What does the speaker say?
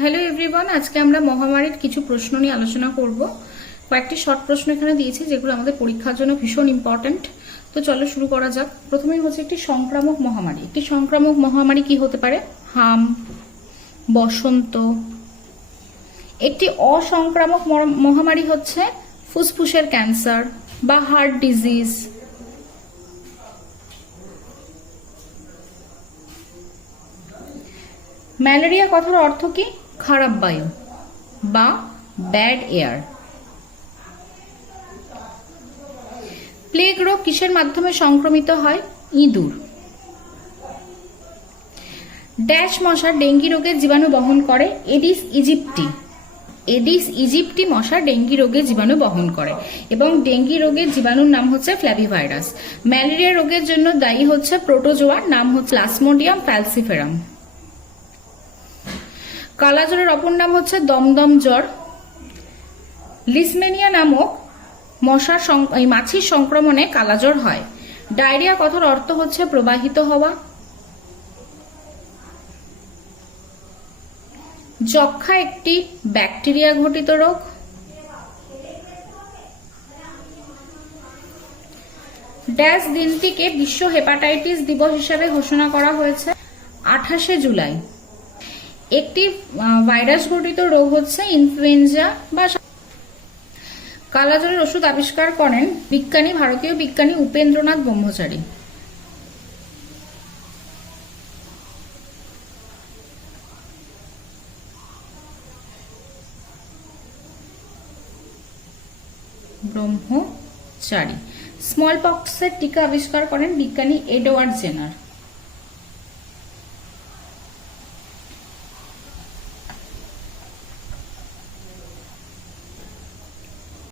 Hello everyone, আজকে আমরা মহামারীর কিছু প্রশ্ন নিয়ে আলোচনা করব। কয়েকটি শর্ট প্রশ্ন এখানে দিয়েছি যেগুলো আমাদের পরীক্ষার জন্য ভীষণ ইম্পর্ট্যান্ট। তো চলো শুরু করা যাক। প্রথমেই হচ্ছে একটি সংক্রামক মহামারী। একটি সংক্রামক মহামারী কি হতে পারে? হাম, বসন্ত। একটি অসংক্রামক মহামারী হচ্ছে ফুসফুসের ক্যান্সার বা হার্ট ডিজিজ। ম্যালেরিয়া কথার অর্থ কি? খারাপ বায়ু বা ব্যাড এয়ার। প্লেগ রোগ কিসের মাধ্যমে সংক্রমিত হয়? ইঁদুর। ড্যাশ মশা ডেঙ্গি রোগের জীবাণু বহন করে? Aedes aegypti. এডিস ইজিপ্টি মশা ডেঙ্গি রোগের জীবাণু বহন করে এবং ডেঙ্গি রোগের জীবাণুর নাম হচ্ছে ফ্ল্যাভিভাইরাস। ম্যালেরিয়া রোগের জন্য দায়ী হচ্ছে প্রোটোজোয়ার, নাম হচ্ছে প্লাজমোডিয়াম ফ্যালসিফেরাম। কালাজ্বরের অপর নাম হচ্ছে দমদম জ্বর। লিসমেনিয়া নামক মাছির সংক্রমণে কালাজ্বর হয়। ডায়রিয়া কথার অর্থ হচ্ছে প্রবাহিত হওয়া। যক্ষ্মা একটি ব্যাকটেরিয়া ঘটিত রোগ। ড্যাশ দিনটিকে বিশ্ব হেপাটাইটিস দিবস হিসেবে ঘোষণা করা হয়েছে? 28শে জুলাই। একটি ভাইরাস ঘটিত রোগ হচ্ছে ইনফ্লুয়েঞ্জা বা কালাজ্বরের ওষুধ আবিষ্কার করেন ভারতীয় বিজ্ঞানী উপেন্দ্রনাথ ব্রহ্মচারী। স্মল পক্সের টিকা আবিষ্কার করেন বিজ্ঞানী এডওয়ার্ড জেনার।